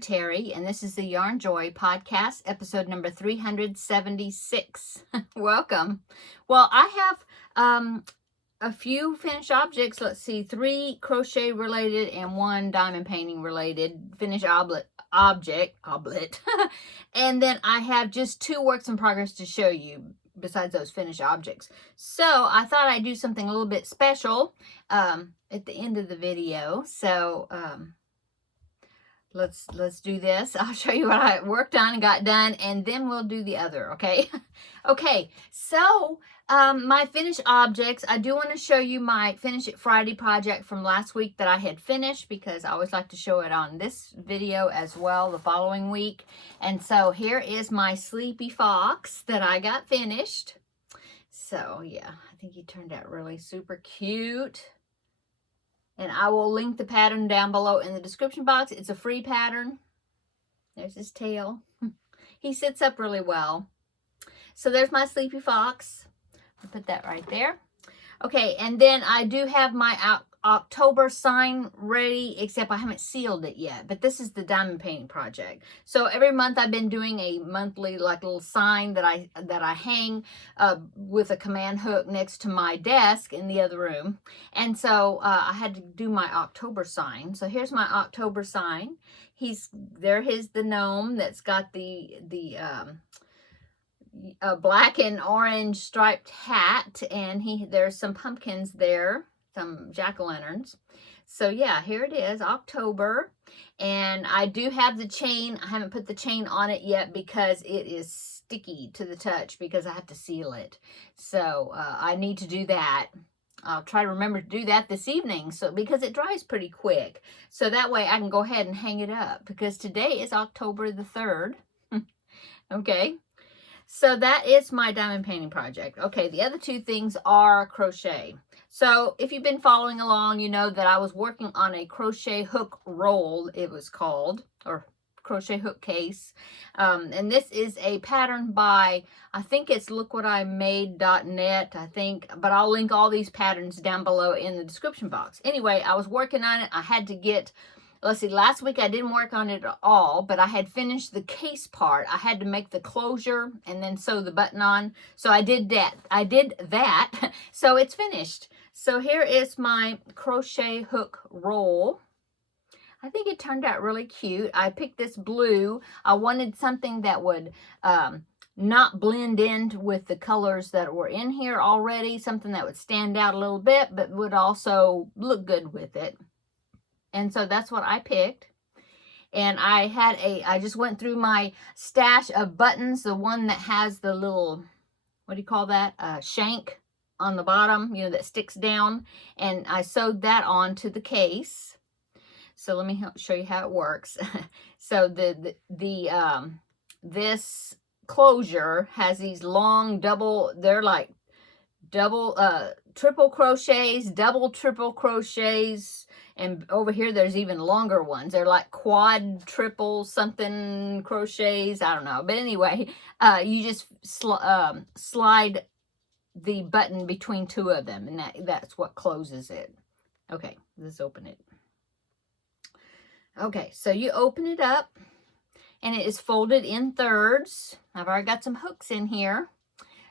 I'm Terry, and this is the Yarnjoy podcast, episode number 376. Welcome. Well, I have a few finished objects. Let's see, 3 crochet related and 1 diamond painting related finished object. And then I have just 2 works in progress to show you besides those finished objects. So I thought I'd do something a little bit special at the end of the video. So let's do this. I'll show you what I worked on and got done, and then we'll do the other, okay? Okay, so my finished objects, I do want to show you my Finish It Friday project from last week that I had finished, because I always like to show it on this video as well the following week. And so here is my Sleepy Fox that I got finished. So yeah, I think he turned out really super cute. And I will link the pattern down below in the description box. It's a free pattern. There's his tail. He sits up really well. So there's my Sleepy Fox. I'll put that right there. Okay, and then I do have my October sign ready, except I haven't sealed it yet. But this is the diamond painting project. So every month I've been doing a monthly like little sign that I hang with a command hook next to my desk in the other room. And so I had to do my October sign. So here's my October sign. The gnome that's got a black and orange striped hat, and there's some pumpkins there, some jack-o'-lanterns. So yeah, here it is, October, and I do have the chain. I haven't put the chain on it yet because it is sticky to the touch because I have to seal it. So I need to do that. I'll try to remember to do that this evening, because it dries pretty quick. So that way I can go ahead and hang it up, because today is October the 3rd. Okay. So that is my diamond painting project. Okay, the other 2 things are crochet. So if you've been following along, you know that I was working on a crochet hook roll, it was called, or crochet hook case. And this is a pattern by, I think it's lookwatimade.net, I think, but I'll link all these patterns down below in the description box. Anyway, I was working on it. I had to get, let's see, last week I didn't work on it at all, but I had finished the case part. I had to make the closure and then sew the button on. So I did that. So it's finished. So here is my crochet hook roll. I think it turned out really cute. I picked this blue. I wanted something that would not blend in with the colors that were in here already. Something that would stand out a little bit, but would also look good with it. And so that's what I picked. And I just went through my stash of buttons, the one that has the little, what do you call that? Shank on the bottom, you know, that sticks down. And I sewed that onto the case. So let me show you how it works. So this closure has these long they're like triple crochets, double triple crochets, and over here there's even longer ones. They're like quad triple something crochets, I don't know. But anyway, you just slide the button between 2 of them, and that's what closes it. Okay, let's open it. Okay, so you open it up, and it is folded in thirds. I've already got some hooks in here.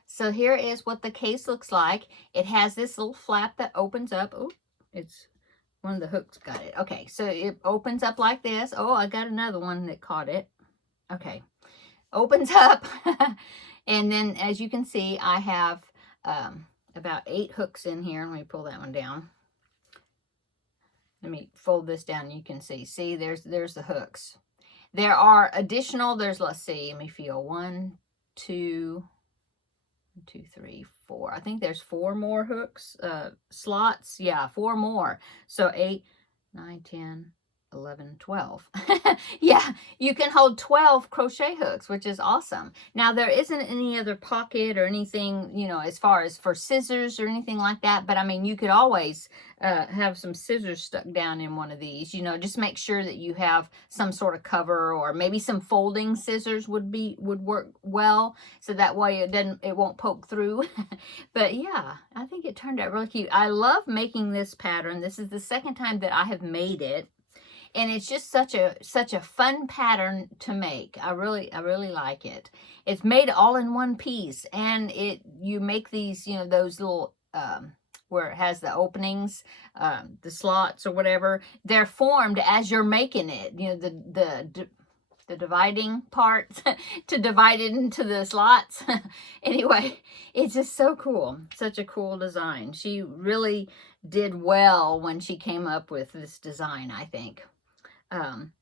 So here is what the case looks like. It has this little flap that opens up. Oh, it's one of the hooks got it. Okay, so it opens up like this. Oh, I got another one that caught it. Okay, opens up. And then as you can see, I have about 8 hooks in here. Let me pull that one down. Let me fold this down. You can see there's the hooks. There are additional, let's see, let me feel, 1, 2, 3, 4. I think there's 4 more hooks, slots. Yeah, 4 more. So 8, 9, 10, 11, 12. Yeah, you can hold 12 crochet hooks, which is awesome. Now, there isn't any other pocket or anything, you know, as far as for scissors or anything like that. But I mean, you could always have some scissors stuck down in one of these, you know, just make sure that you have some sort of cover, or maybe some folding scissors would work well. So that way it won't poke through. But yeah, I think it turned out really cute. I love making this pattern. This is the second time that I have made it. and it's just such a fun pattern to make. I really like it. It's made all in one piece, and you make these, you know, those little where it has the openings, the slots or whatever. They're formed as you're making it. You know, the dividing parts to divide it into the slots. Anyway, it's just so cool. Such a cool design. She really did well when she came up with this design, I think.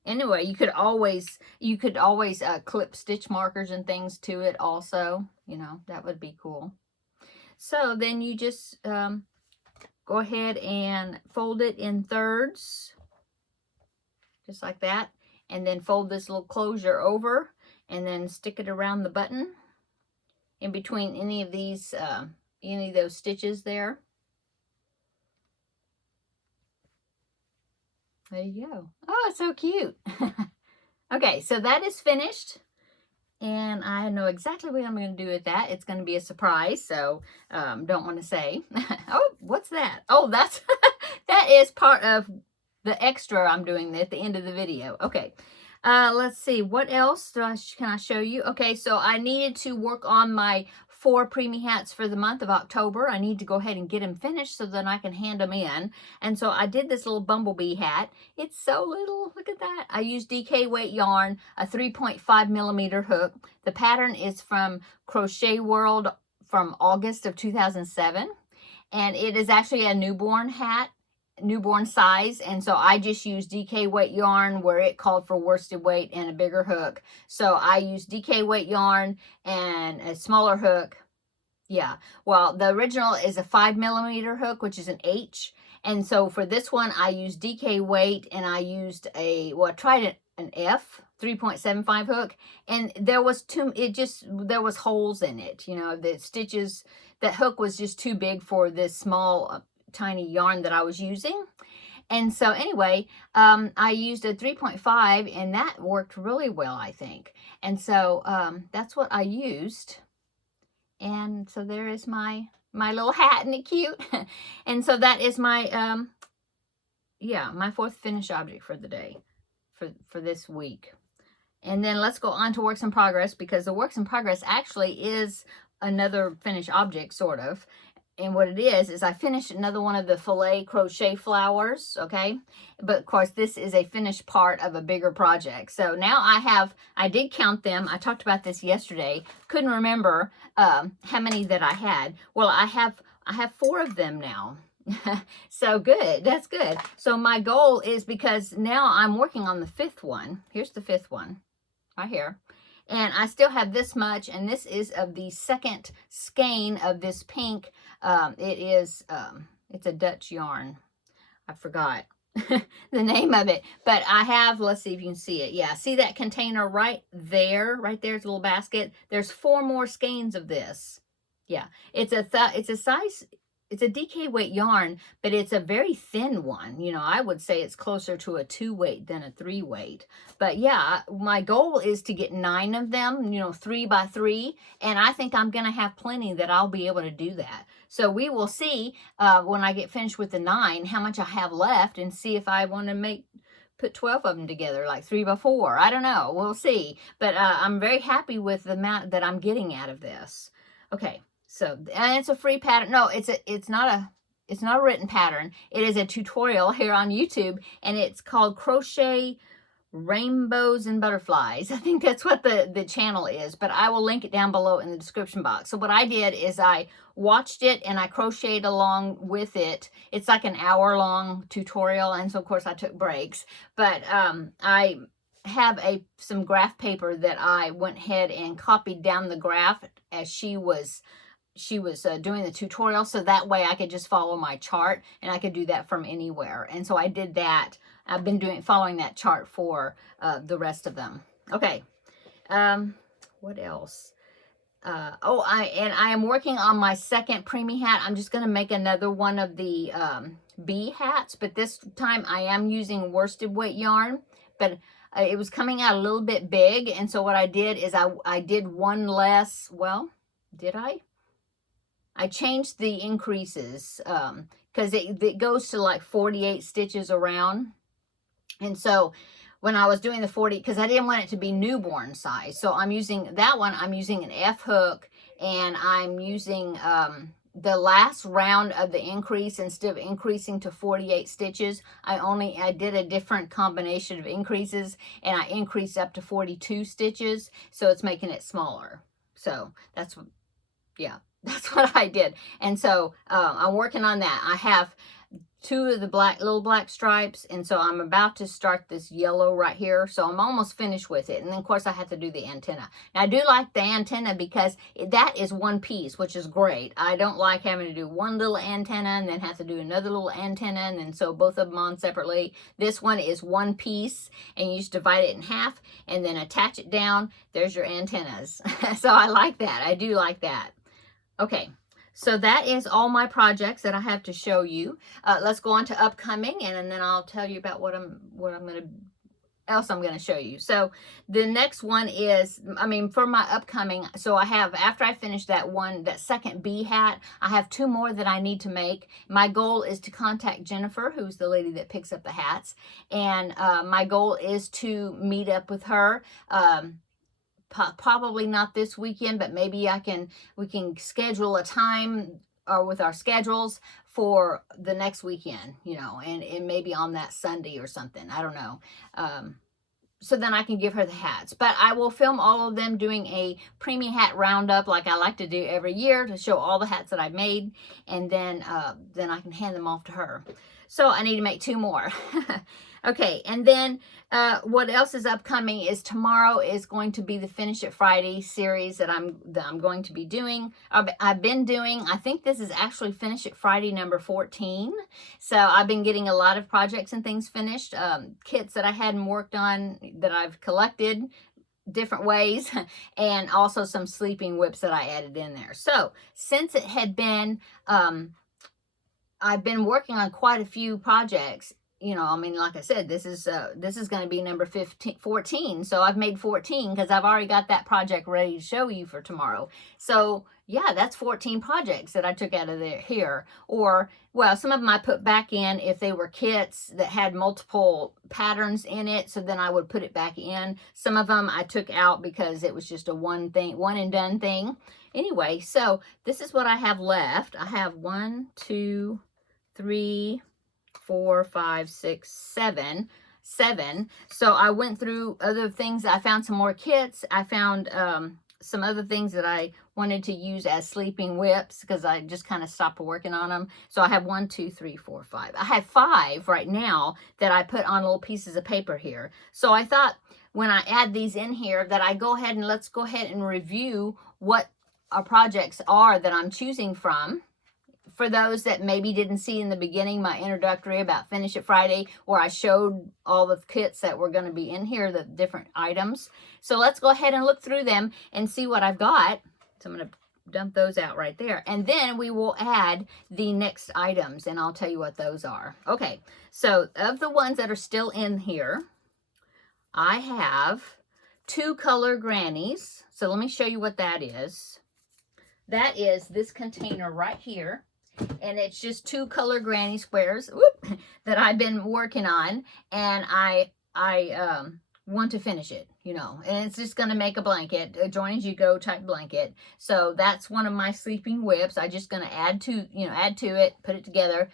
Anyway, you could always clip stitch markers and things to it also. You know, that would be cool. So then you just go ahead and fold it in thirds, just like that. And then fold this little closure over and then stick it around the button in between any of these, any of those stitches there. There you go. Oh, it's so cute. Okay, so that is finished. And I know exactly what I'm going to do with that. It's going to be a surprise, so don't want to say. Oh, what's that? Oh, that's that is part of the extra I'm doing at the end of the video. Okay, let's see. What else can I show you? Okay, so I needed to work on my 4 preemie hats for the month of October. I need to go ahead and get them finished so then I can hand them in. And so I did this little Bumblebee hat. It's so little. Look at that. I used DK weight yarn, a 3.5 millimeter hook. The pattern is from Crochet World from August of 2007. And it is actually a newborn hat, newborn size, and so I just used DK weight yarn where it called for worsted weight and a bigger hook. So I used DK weight yarn and a smaller hook. Yeah, well, the original is a 5 millimeter hook, which is an H, and so for this one I used DK weight, and I used I tried an F 3.75 hook, and there was there was holes in it. You know, the stitches, that hook was just too big for this small tiny yarn that I was using. And so anyway, I used a 3.5, and that worked really well, I think. And so that's what I used. And so there is my little hat. Isn't it cute? And so that is my my 4th finished object for the day, for this week. And then let's go on to works in progress, because the works in progress actually is another finished object, sort of. And what it is I finished another one of the filet crochet flowers, okay? But of course, this is a finished part of a bigger project. So now I did count them. I talked about this yesterday. Couldn't remember how many that I had. Well, I have 4 of them now. So good, that's good. So my goal is, because now I'm working on the 5th one. Here's the 5th one, right here. And I still have this much, and this is of the 2nd skein of this pink. It's a Dutch yarn. I forgot the name of it, but I have, let's see if you can see it. Yeah, see that container right there? Right there's a little basket. There's 4 more skeins of this. Yeah, it's a size. It's a DK weight yarn, but it's a very thin one. You know, I would say it's closer to a 2 weight than a 3 weight. But yeah, my goal is to get 9 of them, you know, 3 by 3. And I think I'm going to have plenty that I'll be able to do that. So we will see when I get finished with the 9, how much I have left, and see if I want to put 12 of them together, like 3 by 4. I don't know. We'll see. But I'm very happy with the amount that I'm getting out of this. Okay. So, and it's a free pattern. No, it's not a written pattern. It is a tutorial here on YouTube, and it's called Crochet Rainbows and Butterflies. I think that's what the channel is, but I will link it down below in the description box. So what I did is I watched it and I crocheted along with it. It's like an hour-long tutorial, and so of course I took breaks. But I have some graph paper that I went ahead and copied down the graph as she was doing the tutorial, so that way I could just follow my chart, and I could do that from anywhere. And so I did that. I've been following that chart for the rest of them. Okay, what else? I am working on my 2nd preemie hat. I'm just going to make another one of the bee hats, but this time I am using worsted weight yarn, but it was coming out a little bit big, and so what I did is I did one less. Well, did I? I changed the increases because it goes to like 48 stitches around. And so when I was doing the 40, because I didn't want it to be newborn size, so I'm using that one. I'm using an F hook, and I'm using the last round of the increase. Instead of increasing to 48 stitches, I did a different combination of increases, and I increased up to 42 stitches, so it's making it smaller. So that's, yeah, that's what I did. And so I'm working on that. I have two of the little black stripes, and so I'm about to start this yellow right here, so I'm almost finished with it. And then of course I have to do the antenna. Now I do like the antenna because that is one piece, which is great. I don't like having to do one little antenna and then have to do another little antenna and then sew both of them on separately. This one is one piece, and you just divide it in half and then attach it down. There's your antennas. So I like that. I do like that. Okay, so that is all my projects that I have to show you. Let's go on to upcoming, and then I'll tell you about what I'm gonna show you. So the next one is, for my upcoming, so I have, after I finish that second bee hat, I have two more that I need to make. My goal is to contact Jennifer, who's the lady that picks up the hats, and my goal is to meet up with her. Probably not this weekend, but maybe we can schedule a time, or with our schedules, for the next weekend, and maybe on that Sunday or something. I don't know. So then I can give her the hats. But I will film all of them doing a preemie hat roundup like I like to do every year, to show all the hats that I've made, and then I can hand them off to her. So I need to make two more. Okay, and then what else is upcoming is tomorrow is going to be the Finish It Friday series that I'm going to be doing. I've been doing, I think this is actually Finish It Friday number 14. So I've been getting a lot of projects and things finished, kits that I hadn't worked on that I've collected different ways, and also some sleeping whips that I added in there. So since it had been, I've been working on quite a few projects. Like I said, this is going to be number 14. So I've made 14 because I've already got that project ready to show you for tomorrow. So yeah, that's 14 projects that I took out of here. Or, well, some of them I put back in if they were kits that had multiple patterns in it. So then I would put it back in. Some of them I took out because it was just a one and done thing. Anyway, so this is what I have left. I have 1, 2, 3, 4, 5, 6, 7. So I went through other things. I found some more kits. I found some other things that I wanted to use as sleeping whips because I just kind of stopped working on them. So I have 1, 2, 3, 4, 5. I have 5 right now that I put on little pieces of paper here. So I thought when I add these in here that let's go ahead and review what our projects are that I'm choosing from. For those that maybe didn't see in the beginning, my introductory about Finish It Friday, where I showed all the kits that were going to be in here, the different items. So let's go ahead and look through them and see what I've got. So I'm going to dump those out right there. And then we will add the next items, and I'll tell you what those are. Okay, so of the ones that are still in here, I have 2 color grannies. So let me show you what that is. That is this container right here. And it's just 2 color granny squares that I've been working on, and I want to finish it, and it's just going to make a blanket, a join as you go type blanket. So that's one of my sleeping whips. I'm just going to add to it, put it together.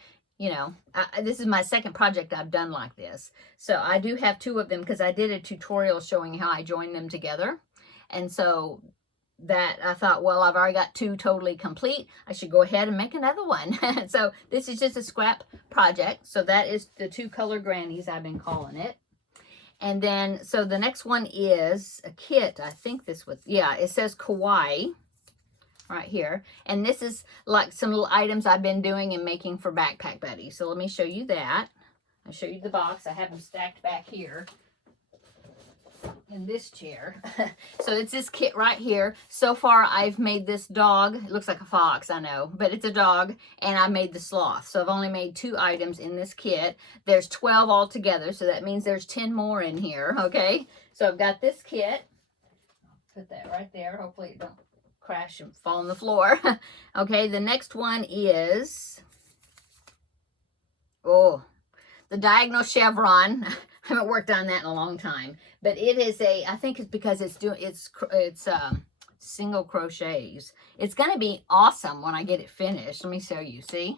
This is my second project I've done like this. So I do have 2 of them because I did a tutorial showing how I join them together. And so that I thought, well, I've already got 2 totally complete. I should go ahead and make another one. So this is just a scrap project. So that is the 2 color grannies, I've been calling it. And then, so the next one is a kit. I think this was, yeah, it says Kawaii right here. And this is like some little items I've been doing and making for Backpack Buddy. So let me show you that. I'll show you the box. I have them stacked back here in this chair. So it's this kit right here. So far I've made this dog. It looks like a fox, I know, but it's a dog, and I made the sloth. So I've only made 2 items in this kit. There's 12 altogether, so that means there's 10 more in here. Okay, so I've got this kit. I'll put that right there. Hopefully it don't crash and fall on the floor. Okay, the next one is the diagonal chevron. haven't worked on that in a long time. But it is a, I think it's because it's single crochets. It's going to be awesome when I get it finished. Let me show you. See?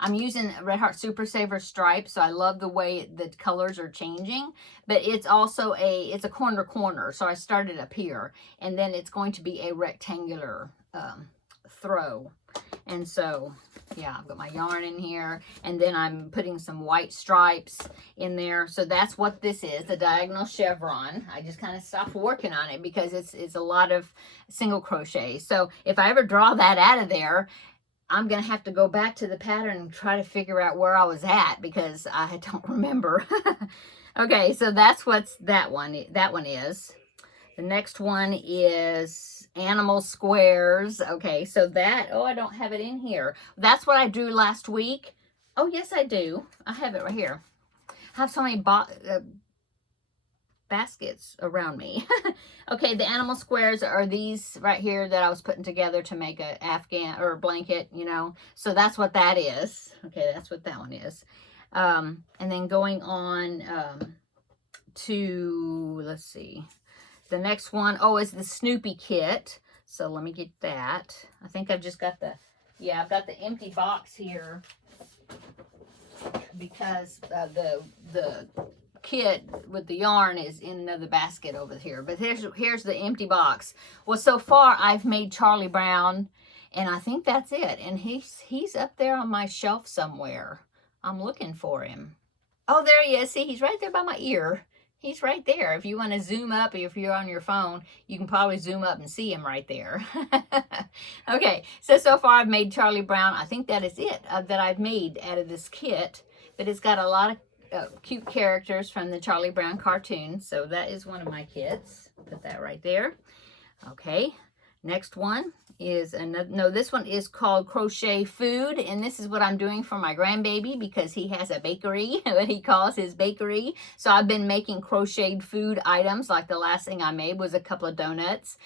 I'm using Red Heart Super Saver stripe, so I love the way the colors are changing. But it's also it's a corner, so I started up here, and then it's going to be a rectangular throw. And so, yeah, I've got my yarn in here, and then I'm putting some white stripes in there. So that's what this is, the diagonal chevron. I just kind of stopped working on it because it's a lot of single crochet. So if I ever draw that out of there, I'm going to have to go back to the pattern and try to figure out where I was at because I don't remember. Okay, so that's what's that one is. The next one is animal squares. Okay, so that, oh, I don't have it in here. That's what I drew last week. Oh, yes, I do. I have it right here. I have so many baskets around me. Okay, the animal squares are these right here that I was putting together to make a Afghan or a blanket, you know. So that's what that is. Okay, that's what that one is. And then going on to, let's see. The next one, oh, is the Snoopy kit. So let me get that. I think I've just got yeah, I've got the empty box here because the kit with the yarn is in another basket over here. But here's the empty box. Well, so far I've made Charlie Brown, and I think that's it. And he's up there on my shelf somewhere. I'm looking for him. Oh, there he is. See, he's right there by my ear. He's right there. If you want to zoom up, if you're on your phone, you can probably zoom up and see him right there. Okay, so far I've made Charlie Brown. I think that is it that I've made out of this kit. But it's got a lot of cute characters from the Charlie Brown cartoon. So that is one of my kits. Put that right there. Okay, next one is another, no, this one is called Crochet Food, and this is what I'm doing for my grandbaby because he has a bakery, what he calls his bakery. So I've been making crocheted food items. Like the last thing I made was a couple of donuts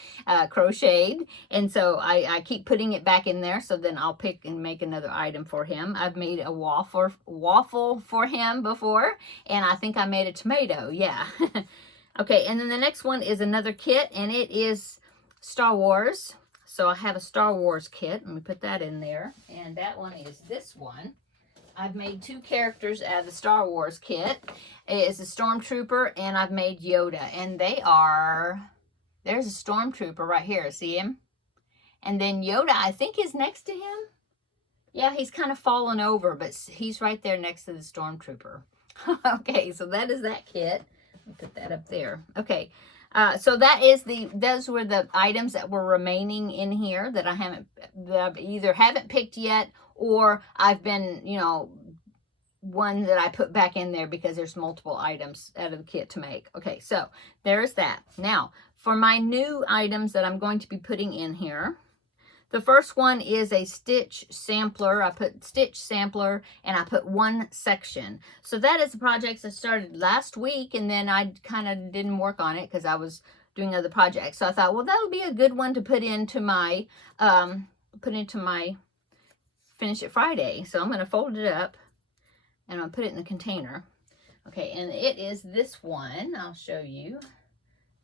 crocheted, and so I keep putting it back in there, so then I'll pick and make another item for him. I've made a waffle for him before, and I think I made a tomato, yeah. Okay, and then the next one is another kit, and it is Star Wars. So I have a Star Wars kit. Let me put that in there. And that one is this one. I've made two characters out of the Star Wars kit. It's a Stormtrooper, and I've made Yoda. And they are, there's a Stormtrooper right here. See him? And then Yoda, I think, is next to him. Yeah, he's kind of fallen over, but he's right there next to the Stormtrooper. Okay, so that is that kit. Let me put that up there. Okay. So those were the items that were remaining in here that I either haven't picked yet, or I've been, you know, one that I put back in there because there's multiple items out of the kit to make. Okay, so there's that. Now, for my new items that I'm going to be putting in here, the first one is a stitch sampler. I put stitch sampler, and I put one section. So that is a project I started last week, and then I kind of didn't work on it because I was doing other projects. So I thought, well, that'll be a good one to put into my Finish It Friday. So I'm going to fold it up, and I'll put it in the container. Okay, and it is this one. I'll show you.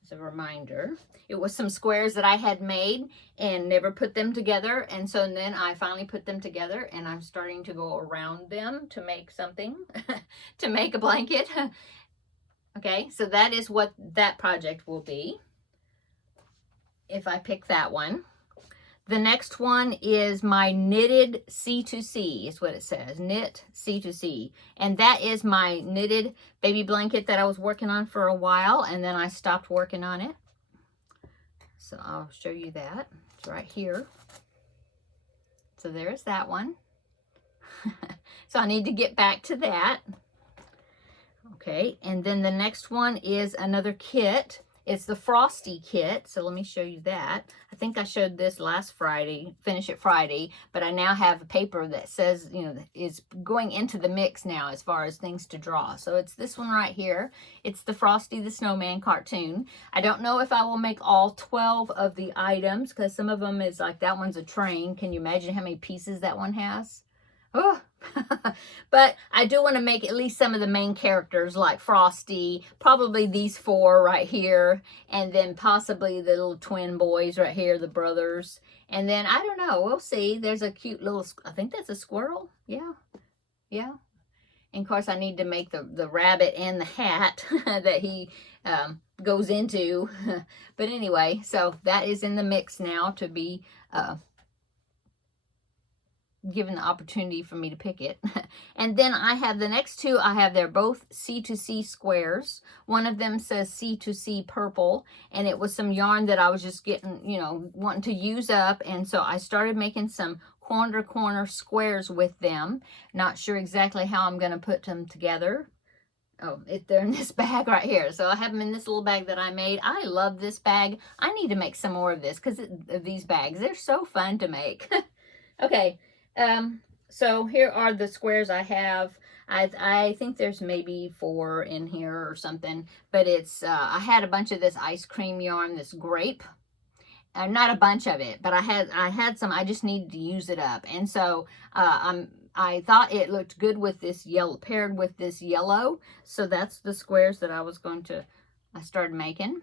As a reminder, it was some squares that I had made and never put them together, and so then I finally put them together, and I'm starting to go around them to make something to make a blanket. Okay, so that is what that project will be if I pick that one. The next one is my knitted C2C, is what it says, knit C2C. And that is my knitted baby blanket that I was working on for a while, and then I stopped working on it. So I'll show you that. It's right here. So there's that one. So I need to get back to that. Okay, and then the next one is another kit. It's the Frosty kit, so let me show you that. I think I showed this last Friday, Finish It Friday, but I now have a paper that says, you know, is going into the mix now as far as things to draw. So it's this one right here. It's the Frosty the Snowman cartoon. I don't know if I will make all 12 of the items because some of them is like, that one's a train. Can you imagine how many pieces that one has? Oh. But I do want to make at least some of the main characters like Frosty, probably these 4 right here, and then possibly the little twin boys right here, the brothers. And then, I don't know, we'll see. There's a cute little, I think that's a squirrel. Yeah, yeah. And of course, I need to make the rabbit and the hat that he goes into. But anyway, so that is in the mix now to be given the opportunity for me to pick it. And then I have the next 2, they're both C2C squares. One of them says C2C purple, and it was some yarn that I was just getting, you know, wanting to use up. And so I started making some corner to corner squares with them. Not sure exactly how I'm going to put them together. Oh, they're in this bag right here. So I have them in this little bag that I made. I love this bag. I need to make some more of this because these bags, they're so fun to make. Okay. So here are the squares I have. I think there's maybe 4 in here or something, but it's, I had a bunch of this ice cream yarn, this grape, not a bunch of it, but I had some, I just needed to use it up. And so, I thought it looked good with this yellow, paired with this yellow. So that's the squares that I started making.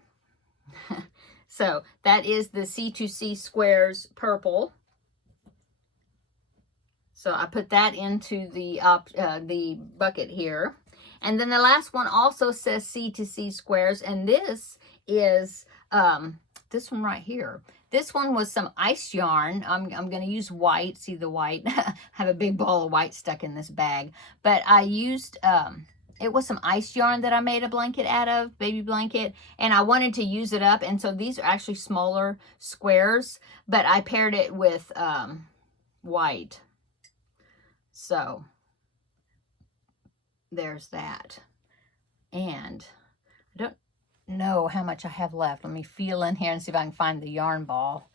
So that is the C2C squares purple. So I put that into the bucket here. And then the last one also says C2C squares. And this is this one right here. This one was some ice yarn. I'm going to use white. See the white? I have a big ball of white stuck in this bag. But I used, it was some ice yarn that I made a blanket out of, baby blanket. And I wanted to use it up. And so these are actually smaller squares. But I paired it with white. So there's that. And I don't know how much I have left. Let me feel in here and see if I can find the yarn ball.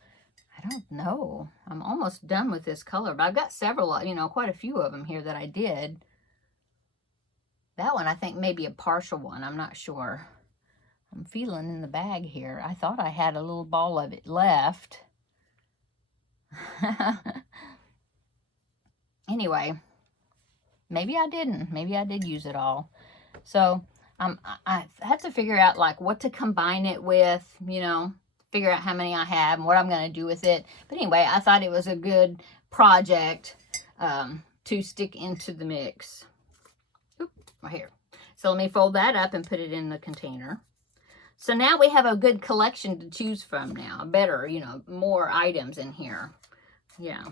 I don't know. I'm almost done with this color, but I've got several, you know, quite a few of them here that I did. That one I think maybe a partial one. I'm not sure. I'm feeling in the bag here. I thought I had a little ball of it left. Anyway, maybe I didn't. Maybe I did use it all. So I had to figure out like what to combine it with, you know, figure out how many I have and what I'm going to do with it. But anyway, I thought it was a good project to stick into the mix. Oop, right here. So let me fold that up and put it in the container. So now we have a good collection to choose from now. Better, you know, more items in here. Yeah.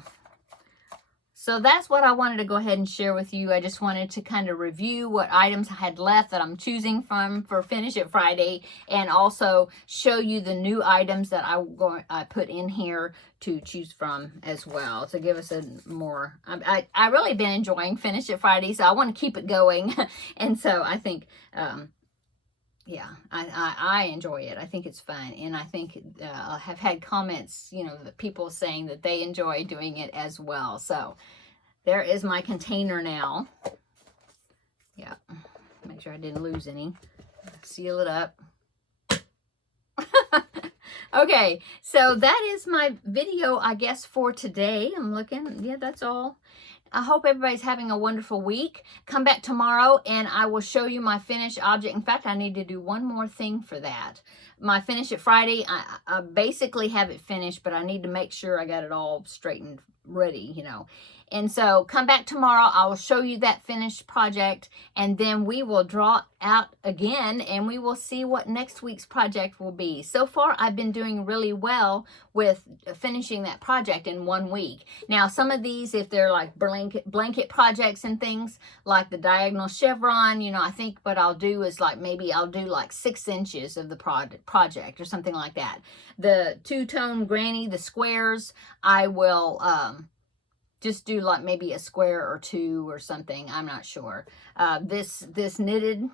So that's what I wanted to go ahead and share with you. I just wanted to kind of review what items I had left that I'm choosing from for Finish It Friday, and also show you the new items that I put in here to choose from as well, to give us a more, I really been enjoying Finish It Friday, so I want to keep it going. And so I think, yeah, I enjoy it. I think it's fun. And I think I have had comments, you know, that people saying that they enjoy doing it as well. So there is my container now. Yeah, make sure I didn't lose any. Seal it up. Okay, so that is my video, I guess, for today. I'm looking, yeah, that's all. I hope everybody's having a wonderful week. Come back tomorrow and I will show you my finished object. In fact, I need to do one more thing for that. My Finish It Friday, I basically have it finished, but I need to make sure I got it all straightened, ready, you know. And so come back tomorrow. I will show you that finished project, and then we will draw out again and we will see what next week's project will be. So far, I've been doing really well with finishing that project in 1 week. Now, some of these, if they're like blanket projects and things like the diagonal chevron, you know, I think what I'll do is like, maybe I'll do like 6 inches of the project or something like that. The two-tone granny, the squares, I will, just do like maybe a square or 2 or something. I'm not sure. This knitted,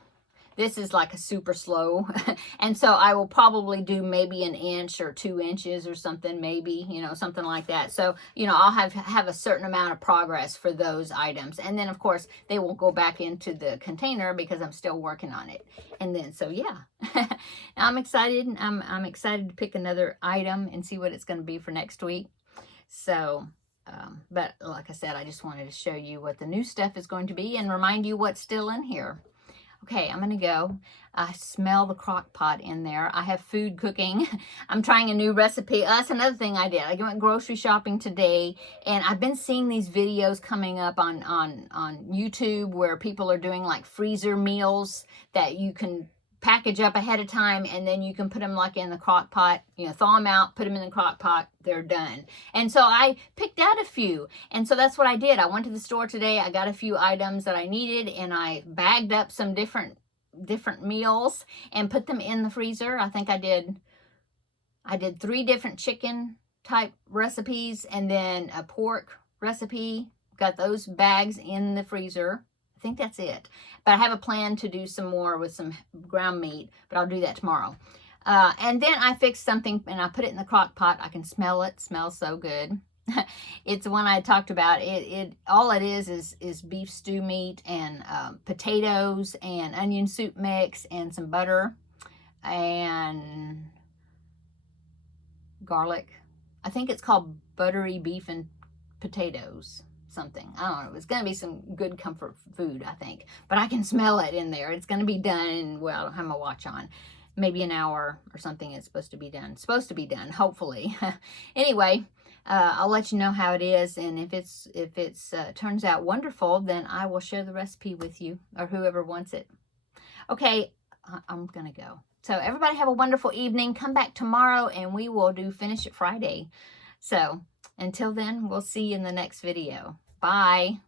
this is like a super slow. And so I will probably do maybe 1 inch or 2 inches or something, maybe, you know, something like that. So, you know, I'll have a certain amount of progress for those items. And then of course they will go back into the container because I'm still working on it. And then, so yeah, I'm excited. I'm excited to pick another item and see what it's going to be for next week. So But like I said, I just wanted to show you what the new stuff is going to be and remind you what's still in here. Okay, I'm going to go. I smell the crock pot in there. I have food cooking. I'm trying a new recipe. That's another thing I did. I went grocery shopping today, and I've been seeing these videos coming up on YouTube where people are doing like freezer meals that you can package up ahead of time, and then you can put them like in the crock pot, you know, thaw them out, put them in the crock pot, they're done. And so I picked out a few, and so that's what I did. I went to the store today, I got a few items that I needed, and I bagged up some different meals and put them in the freezer. I think I did 3 different chicken type recipes and then a pork recipe. Got those bags in the freezer. I think that's it. But I have a plan to do some more with some ground meat, but I'll do that tomorrow. And then I fixed something and I put it in the crock pot. I can smell it. It smells so good. It's the one I talked about. All it is beef stew meat and potatoes and onion soup mix and some butter and garlic. I think it's called buttery beef and potatoes. Something. I don't know. It's going to be some good comfort food, I think. But I can smell it in there. It's going to be done in, well, I don't have my watch on. Maybe an hour or something it's supposed to be done. It's supposed to be done, hopefully. Anyway, I'll let you know how it is. And if it's turns out wonderful, then I will share the recipe with you or whoever wants it. Okay, I'm going to go. So everybody have a wonderful evening. Come back tomorrow and we will do Finish It Friday. So until then, we'll see you in the next video. Bye.